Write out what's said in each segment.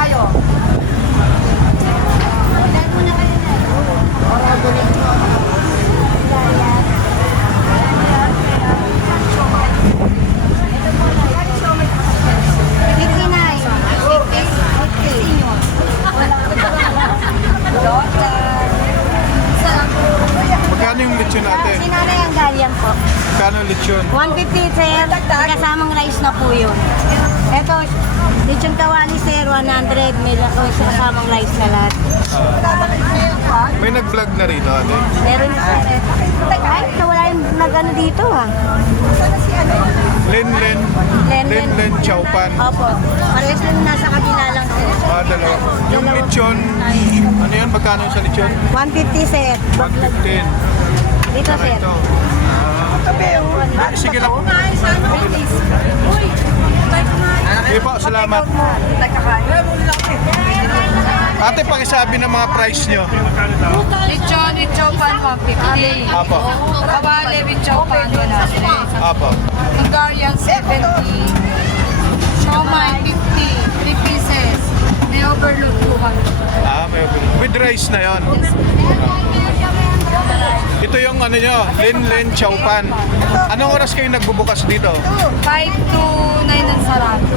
tayo. Magkano yung lechon natin? Sinanay ang galyang po. Magkano yung lechon? 150 sir, kasamang rice na po yun. Ito, lechon kawali sir, 100. May kasamang rice na lahat. May nag-vlog na rito, ate. Meron sir. Ay, nawala yung nag-ano dito ah. Len Chowpan. Opo. Parehas na nasa kabila lang sir. Dalawa. Yung lechon, ano yun? Magkano yung sa lechon? 150 sir. 115. Dito sir. Ito. Sige lang po. Sige po, salamat. Ate, pakisabi ng mga price nyo. Lechon, pan 150. Apo. Kabale, lechon pan 100. Apo. Hungarian 70. Siomai 50. 3 pieces. May overload 200. May with rice na yon. Ito yung ano nyo, Len Chowpan. Anong oras kayo nagbubukas dito? 5 to 9 ang sarado.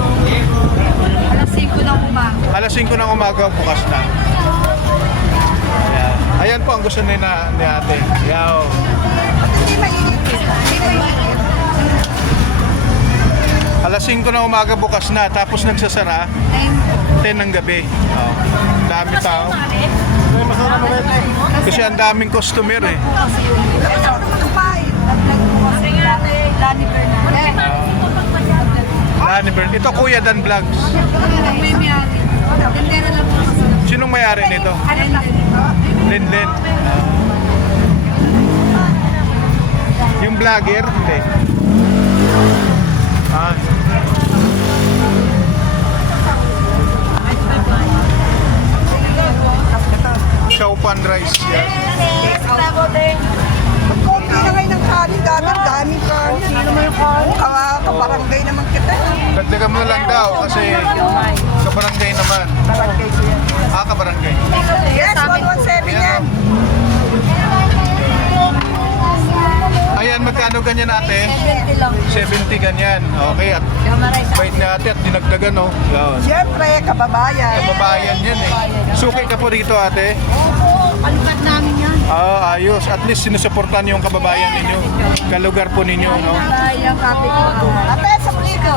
Alas 5 ng umaga. Alas 5 ng umaga, bukas na. Ayan. Ayan po ang gusto ni ate. Yaw. Alas 5 ng umaga, bukas na. Tapos nagsasara, 10 ng gabi. Oh. Dami tao. Kasi ang daming customer eh. Lani Bern. Ito Kuya Dan Vlogs. Sinong may-ari nito? Len. Yung vlogger? Hindi. Chowpan rice yan. Konti na ngayon ng kanin, dagat daming kanin. Kabarangay naman kita. Dagdagan mo na lang daw kasi kabarangay naman. Kabarangay. Yes, 117 yan. Ayan, magkano ganyan ate? 70 ganyan. Okay, at bait na ate at dinagdagan, no? Yan. Siyempre, kababayan. Kababayan yan eh. Suki ka po rito ate? Palukat namin yan. Ayos. At least sinusuportan yung kababayan ninyo. Kalugar po ninyo, no? Yung kapit ko. Ate, sa plito.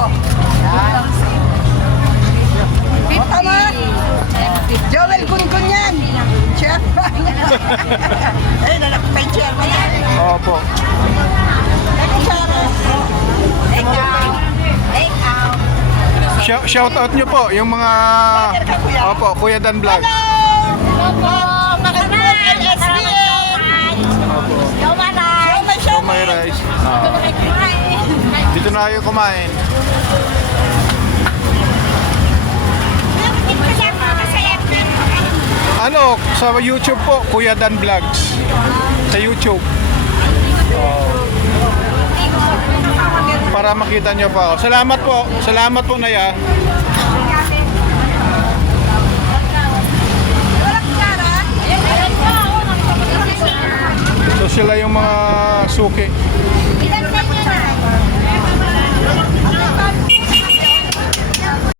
Tama. Joel Gungun yan. Chef. Nanak pa yung chairman yan. Opo. Shout out nyo po yung mga Opo, Kuya Dan Vlog. May rice. Dito na kayo kumain. Ano, sa YouTube po, Kuya Dan Vlogs. Sa YouTube. Para makita nyo pa ako. Salamat po Naya. So sila yung mga suki.